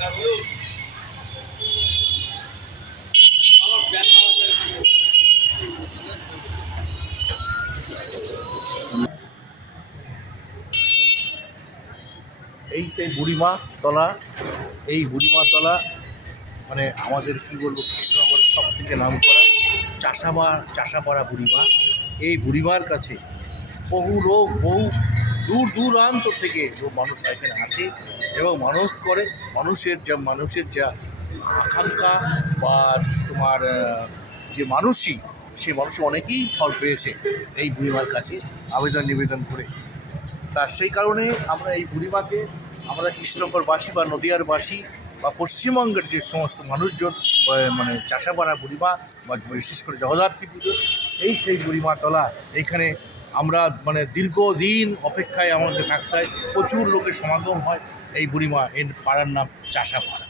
এই সেই বুড়িমা তলা, এই বুড়িমা তলা মানে আমাদের কী বলবো, কৃষ্ণনগরের সব থেকে নাম করা চাষাপাড়া বুড়িমা। এই বুড়িমার কাছে বহু লোক, বহু দূর দূরান্ত থেকে মানুষ এখানে আসে এবং মানত করে। মানুষের যা আকাঙ্ক্ষা বা তোমার যে মানসিক, সেই মানুষ অনেকেই ফল পেয়েছে এই বুড়িমার কাছে আবেদন নিবেদন করে। তা সেই কারণে আমরা এই বুড়িমাকে, আমরা কৃষ্ণনগরবাসী বা নদীয়ারবাসী বা পশ্চিমবঙ্গের যে সমস্ত মানুষজন মানে চাষাপাড়া বুড়িমা বা বিশেষ করে জগদ্ধাত্রী পুজো, এই সেই বুড়িমা তলা। এইখানে আমরা মানে দীর্ঘদিন অপেক্ষায় আমাদের থাকতে হয়, প্রচুর লোকের সমাগম হয়। এই বুড়িমা, এর পাড়ার নাম চাষাপাড়া।